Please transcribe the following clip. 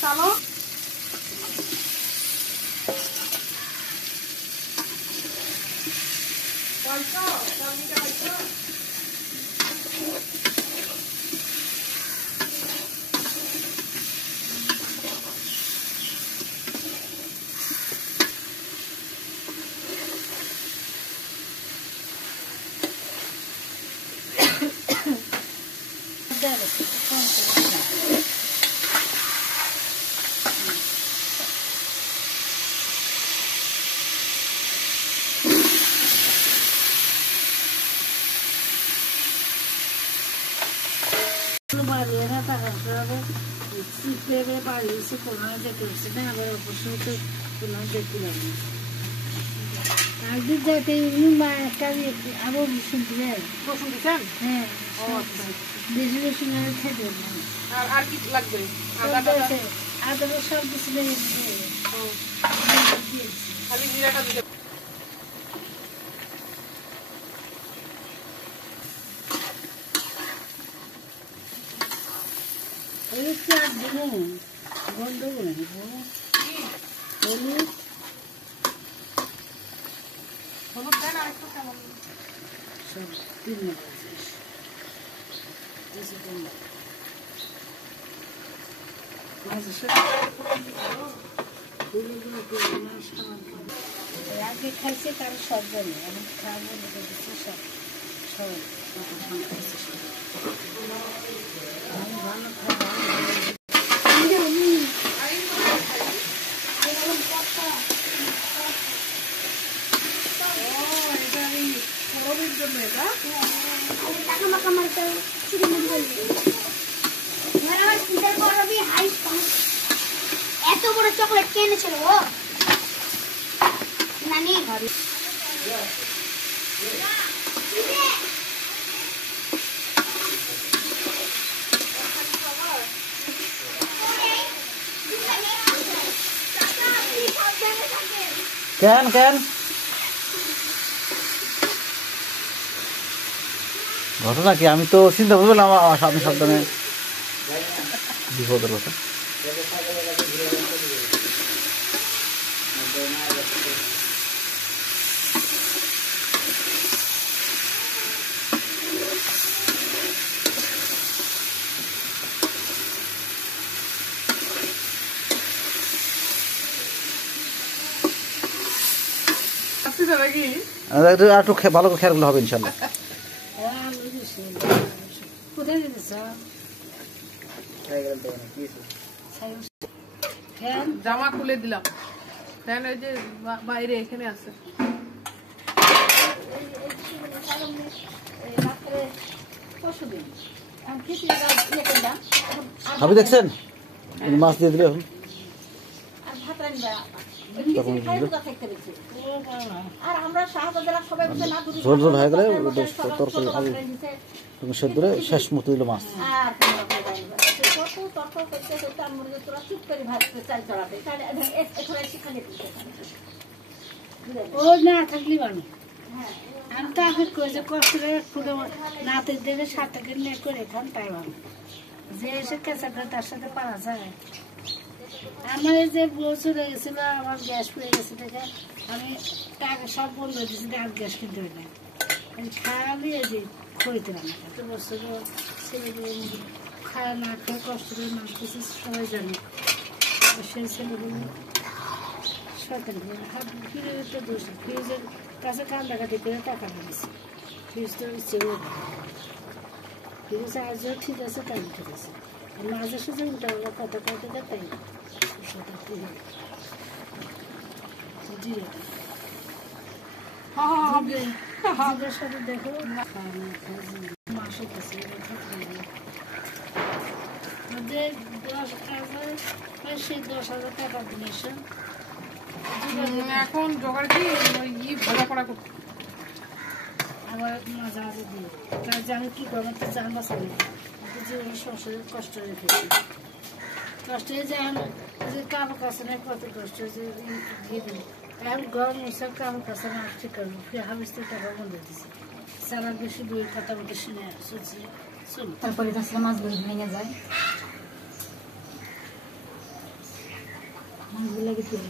চালো বাড়িয়েছে কোনো যেতে হচ্ছে না আবার অবশ্যই তো কোনো যেতে লাগে একদিন যাতে আবার রসুন দিলেন রসুন দিচ্ছেন হ্যাঁ বেশি রসুন খেতে আর কি লাগবে আদা সব কিছু খালি জিরাটা দিলে গন্ধ করে হলুদ হলুদ দেন আর একটু কেমন সব 3 নম্বর আগে খাইছে কারো সব জানি আমি খাওয়াবো দিচ্ছে সব সবাই আমি ভালো খাওয়া এত বড় চকলেট কে এনেছিল ও নানি কেন কেন ঘটনা কি আমি তো চিন্তা করলাম আমি সাবধানে বিপদের কথা একটু ভালো করে খেয়াল হবে ইনশাল্লাহ জামা খুলে দিলাম ফ্যান এই যে বাইরে এখানে আছে ভাবি দেখছেন মাছ দিয়ে দিলে ঝোল ঝোল হয়ে গেলে তরকারি সেদ্ধ শেষ মতো দিল মাছ ও না থাকলি বানি আমি তো আগে কইছে কষ্ট করে নাতের দিকে 7 টাকা নিয়ে করে খান তাই ভালো যে এসে কেঁচাটা তার সাথে পারা যায় আমার এই যে বছর হয়ে গেছিল আমার গ্যাস পড়ে গেছে দেখে আমি টাকা সব বন্ধ হয়ে দিয়েছি আর গ্যাস কিনতে হয় না আমি খালি এই যে খইতে রান্না এত বছর ছেলেগুলো খাওয়া না খেয়ে কষ্ট করে মাছ কিছু সবাই জানে সেই ছেলেগুলো সরকারি ফ্রিজের তো দোষ ফ্রিজের কাছে কান্দাকাটি করে টাকা দিয়েছি ফ্রিজ তো ইচ্ছেও ফ্রিজ আজও ঠিক আছে তাই ঠিক আছে মাঝে সাথে উল্টা কথা কইতে দেয় তাই সাথে দেখো মাসে গেছে 10,000 টাকা দিয়েছে এখন জোগাড় কি ভাজা করা করতে আবার মজা আছে দিয়ে কাজ আমি কি করবো তো জানবো সামনে জীবনে সংসারের কষ্ট রেখেছি কষ্ট হয়েছে যে কাপড় কাছে না কত কষ্ট হয়েছে এখন গরম এসব কাপড় কাছে না ঠিক করবো হাবিস তো টাকা বন্ধ দিয়েছি সারা বেশি বই কথা বলতে শুনে শুনছি শুন তারপরে আসলে মাছগুলো ভেঙে যায়, মাছগুলো তুলে